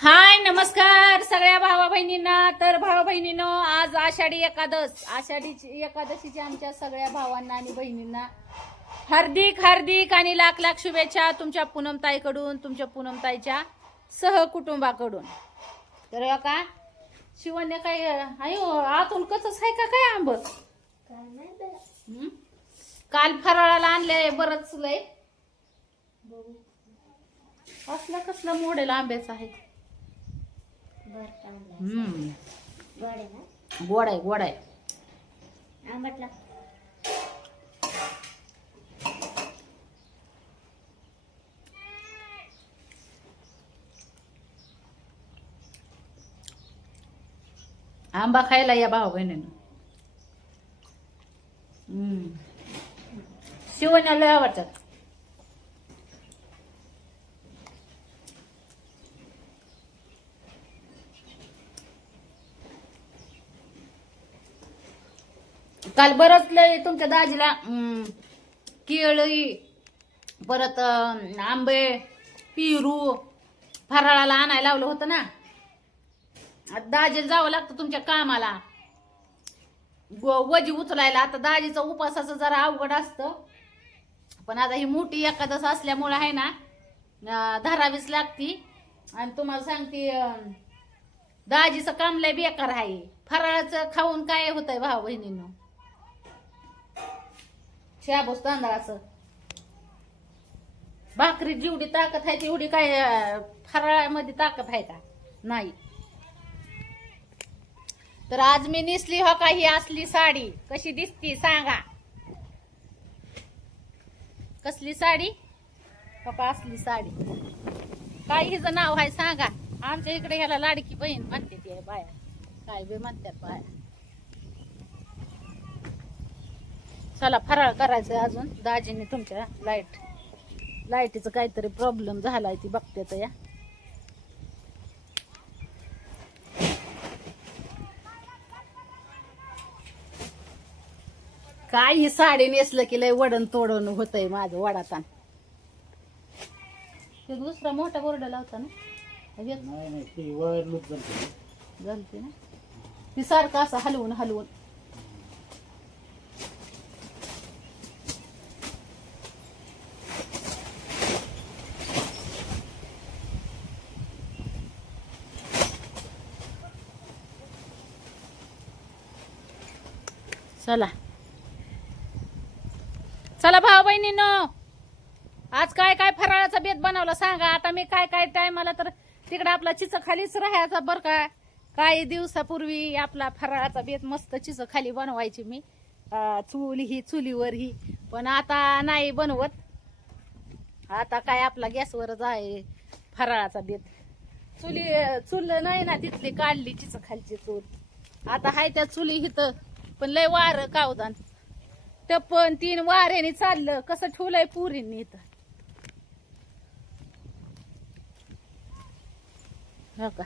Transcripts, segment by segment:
हाय नमस्कार सगळ्या भावा बहिणींना. तर भावा बहिणींनो, आज आषाढी एकादशीची आमच्या सगळ्या भावांना आणि बहिणींना हार्दिक हार्दिक आणि लाख लाख शुभेच्छा तुमच्या पूनमताईकडून, तुमच्या पूनमताईच्या सहकुटुंबाकडून. तर का शिवण्य काय आयो आतून कसंच आहे का काय आंब काल फराळाला आणले बरंच लय. असलं कसलं मोडेल आंब्याचं आहे. गोड आहे गोड आहे. आंबा खायला या भाऊ बहिणीनं. शिवण्याला लय आवडतात. काल बरंच लय तुमच्या दाजीला केळी परत आंबे पेरू फराळाला आणायला लावलं होतं ना. आता दाजीला जावं लागतं तुमच्या कामाला वजी उचलायला. आता दाजीचं उपासाचं जरा अवघड असतं, पण आता ही मोठी एकादश असल्यामुळे आहे ना धरावीच लागती. आणि तुम्हाला सांगते दाजीचं काम लय बेकार आहे. फराळाचं खाऊन काय होतंय भाऊ बहिणींनो. शाबूस तांदळाचं भाकरीत जेवढी ताकद आहे तेवढी काय फराळामध्ये ताकद आहे का? नाही. तर आज मी नेसली हो का ही असली साडी. कशी दिसती सांगा. कसली साडी हो का? असली साडी. काय हिचं नाव आहे सांगा. आमच्या इकडे ह्याला लाडकी बहीण म्हणते ती बाया, काय बी म्हणतात बाया. चला फराळ करायचंय अजून. दाजीने तुमच्या लाईटीचं काहीतरी प्रॉब्लेम झालाय ती बघते तर या. काय ही साडी नेसलं की लय वडण तोडून होतंय माझं वडातान. ते दुसरा मोठा बोर्ड लावता ना जलते ना ती सारखं असं हलवून हलवून. चला चला भाऊ बहिणींनो, आज काय काय फराळाचा बेत बनवला सांगा. आता मी काय टायमाला तर तिकडे आपला चिच खालीच राहायचा बर का. काही दिवसापूर्वी आपला फराळाचा बेत मस्त चिच खाली बनवायची मी चुलीवर ही. पण आता नाही बनवत. आता काय आपला गॅसवरच आहे फराळाचा बेत. चूल नाही ना तिथली, काढली चिच खालची चूल. आता हाय त्या चुली इथं पण लय वार कावदान टप्पन 3 वाऱ्याने चाललं. कसं ठेवलंय पुरींनी इथं हो का.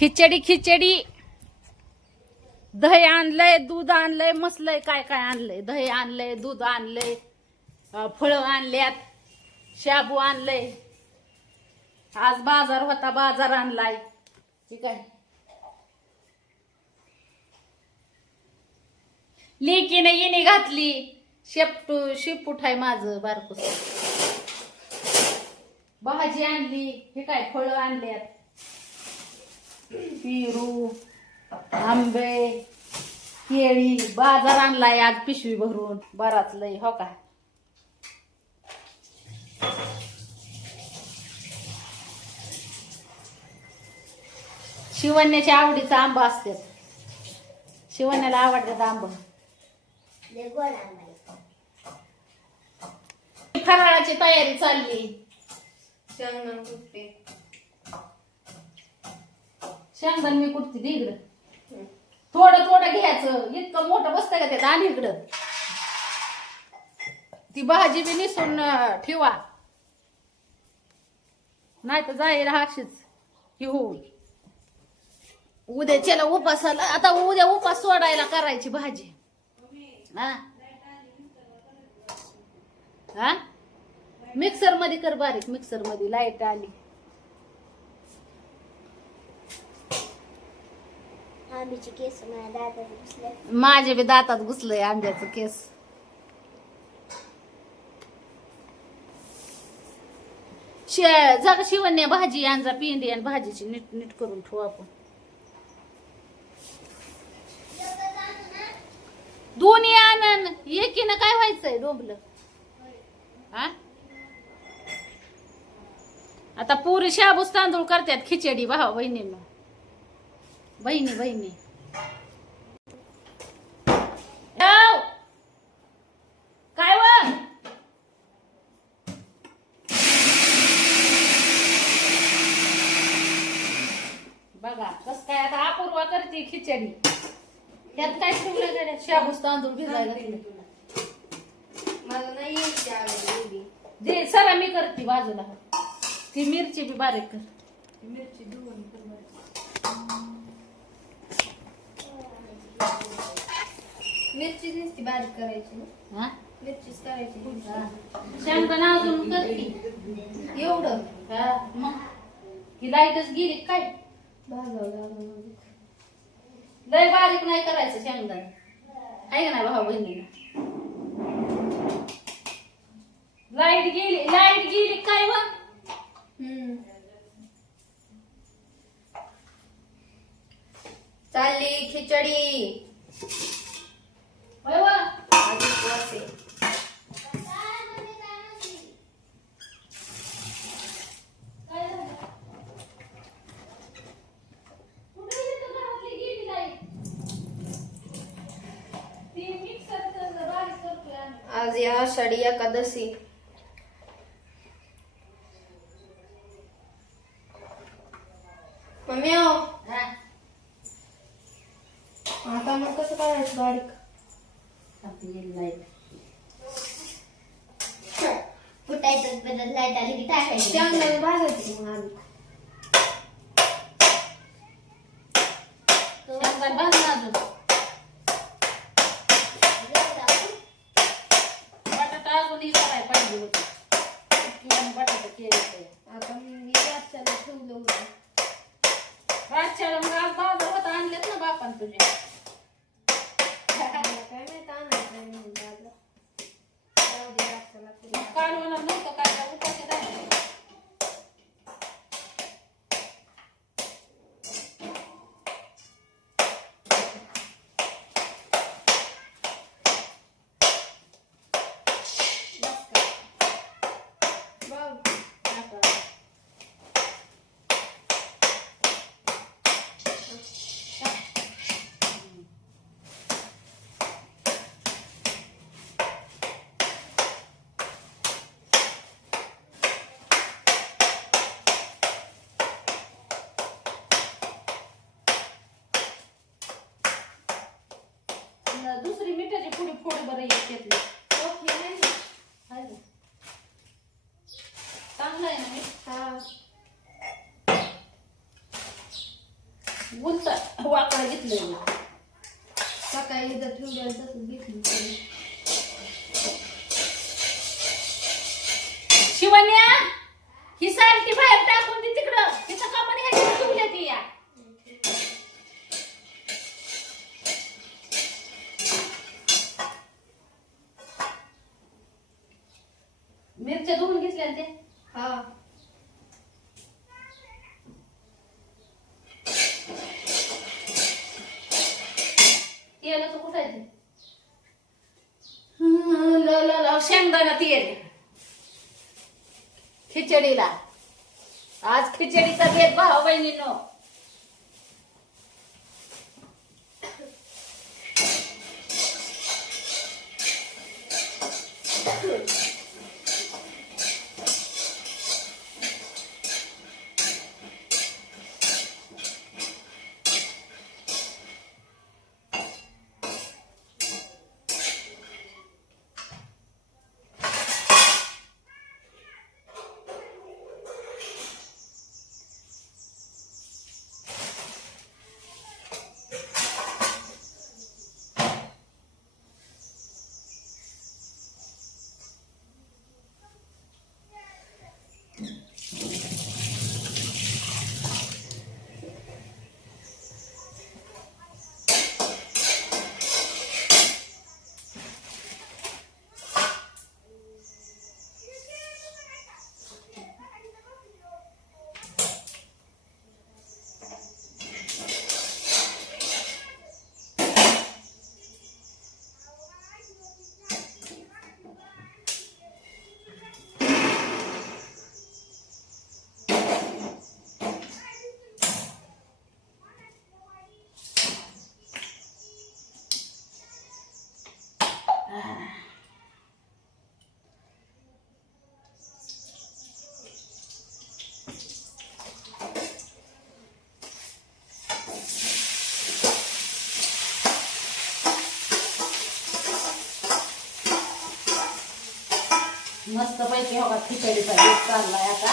खिचडी दही आणलंय, दूध आणलंय, मसलय काय काय आणलंय. दही आणलंय, दूध आणलंय, फळं आणल्यात, शाबू आणलंय. आज बाजार होता, बाजार आणलाय. ठीक आहे. लेकीने येणे घातली. शेपूट आहे माझं बारकुस. भाजी आणली. हे काय फळं आणल्यात, पेरू, आंबे, केळी. बाजार आणलाय आज पिशवी भरून बराच लय हो का. शिवण्याच्या आवडीचा आंबा असतात. शिवण्याला आवडतात आंबा. फराळाची तयारी चालली. शेंगदाण मी कुठती दे इकडं. थोडं थोडं घ्यायचं, इतकं मोठं बसतं का त्यात. आणि इकडं ती भाजी बी निसून ठेवा, नाही तर जाईल अशीच ही होऊन. उद्याच्याला उपासाला, आता उद्या उपास सोडायला करायची भाजी. हा हा, मिक्सर मध्ये कर बारीक, मिक्सर मध्ये. लाईट आली. आंब्याचे केस माझ्या दातात घुसले. माझे बी दातात घुसलंय आंब्याचं केस. जग शिवण्या भाजी आणजा, पिंडी आणि भाजीची नीट नीट करून ठेवू आपण. दोन्ही आनन एकीनं काय व्हायचंय डोंबलं. हा, आता पुरी शाबूस तांदूळ करतात खिचडी भावा बहिणींना. बहिणी बहिणी काय व बघा कस काय. आता अपूर्वा करते खिचडी. त्यात काय ठेवलं गेलं, शाबूस तांदूळ भिजायला घातले. मला नाही यायची आवड. दे सरा मी करते बाजूला. ती मिरची बी बारीक कर. मिरची धुवून मिरची नुसती बारीक करायची ना. हा, मिरचीच करायची. शेंगदाणा अजून करते एवढं हा. मग ही लाईटच गेली काय. भाजावं लय बारीक नाही करायचं शेंगदाणा, आहे का नाही भाऊ बहिणीला. लाईट गेली काय व. चालली खिचडी. होय व. अधिक वासे. आज या आषाढी एकादशी. मम्मी हो, हा. आता मग कसं करायचं बारीक. आपली लाईट फुटायचं बदल लाईट आली की टाकायची. चांगलं भाजायची मग आम्ही. शेंगदाणा भाजला अजून. बटाटा अजून ही करायला पाहिजे होतं. किंवा बटाटा केले. आता मी रातच्याला ठेवलं होतं. रातच्याला मग आज बाजार होता, आणलेत ना बापान तुझे. काय माहित आणायचं नाही म्हणून दादा. जाऊ दे रातच्याला तुला. काल होणार नव्हतं काय काय उपाशी राहिले. दुसरी मिठाची पुडी फोड बरं येत घेतली. चांगलं आहे ना मीठ. गुंत वाकडं घेतलंय ना. सकाळी एकदा ठेवलं तसंच घेतली. शिवण्या ही सारखी बाहेर टाकून ती तिकडं. तिथं का म्हणे ह्याची ठेवल्या ती या. मिरच्या धुवून घेतल्या ना ते. हा, तेलाचं कुठायचं. शेंगदाणा तेल खिचडीला. आज खिचडीचा बेत भाऊ बहिणीनो. मस्त पैकी हो का खिचडीचा बेत चाललाय आता.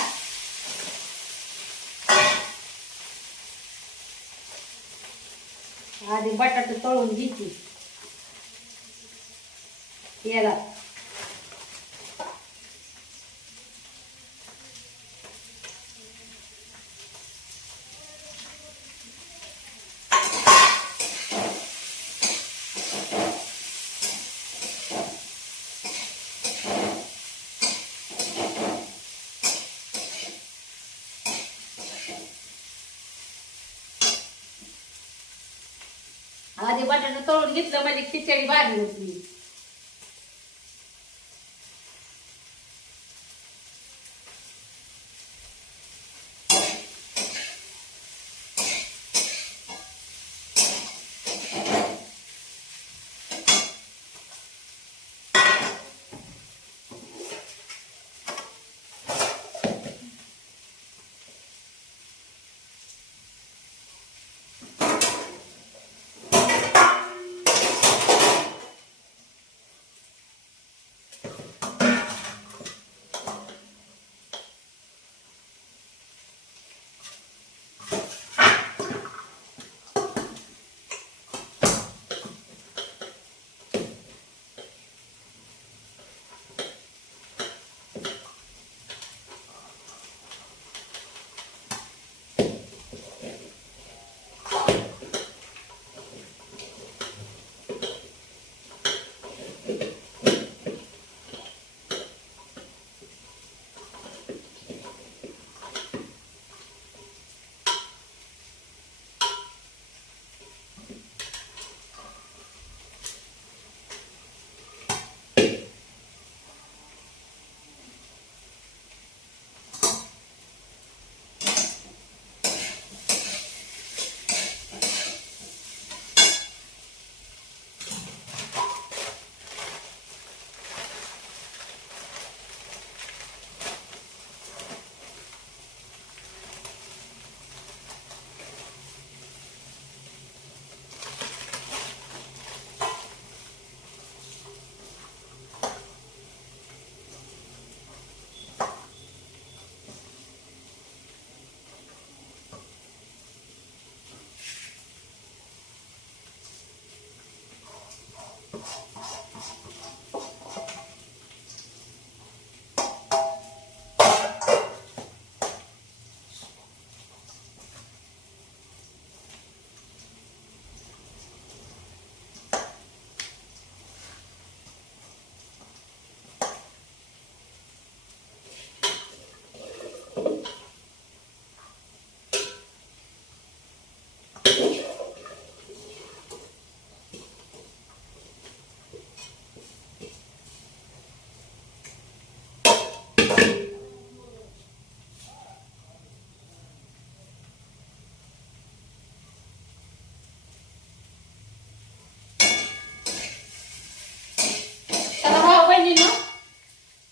आधी बटाटे तळून घ्यायची तेलात. आधी बटाटे तळून घेतलं म्हणजे खिचडी भारी होती.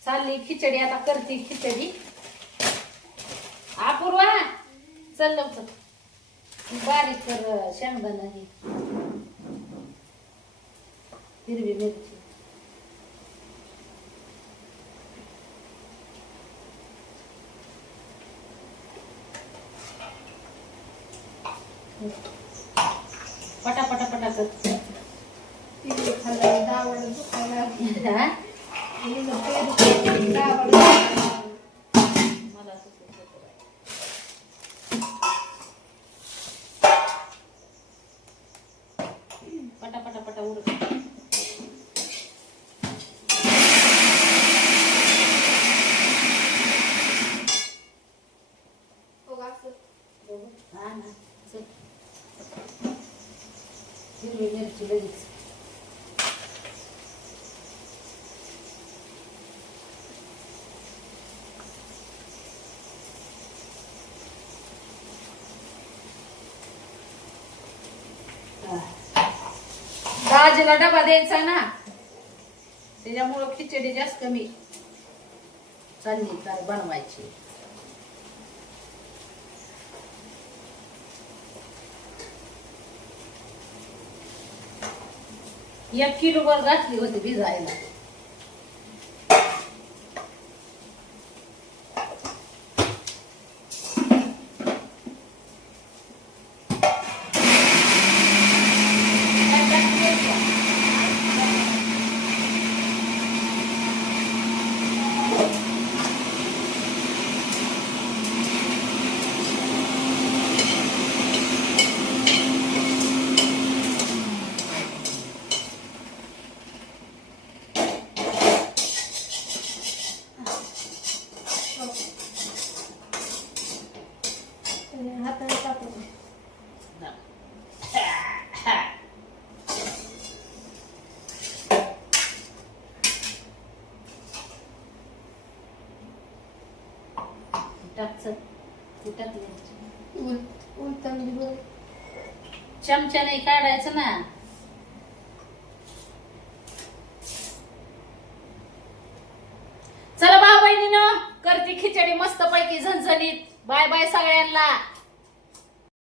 चालली खिचडी आता करते खिचडी. अपूर्वा चल लवकर बारीक कर शेंगदाणा ही हिरवी मिरची. पटा पटा पटा कर. दावड दुखायला हा? दावड मला असं सुचतं बाई. पटा पटा पटा उरत. हा ना चल. हिरवी मिरची लगेच. दाजीला डबा द्यायचा ना त्याच्यामुळं खिचडी जास्त कमी चालली काय बनवायची. एक किलो वर घातली होती भिजायला. टाकचं ते टाकले उलटं बघ. चमच्याने काढायचं ना. चला भाऊ बहिणीनं करते खिचडी मस्त पैकी झणझणीत. बाय बाय सगळ्यांना.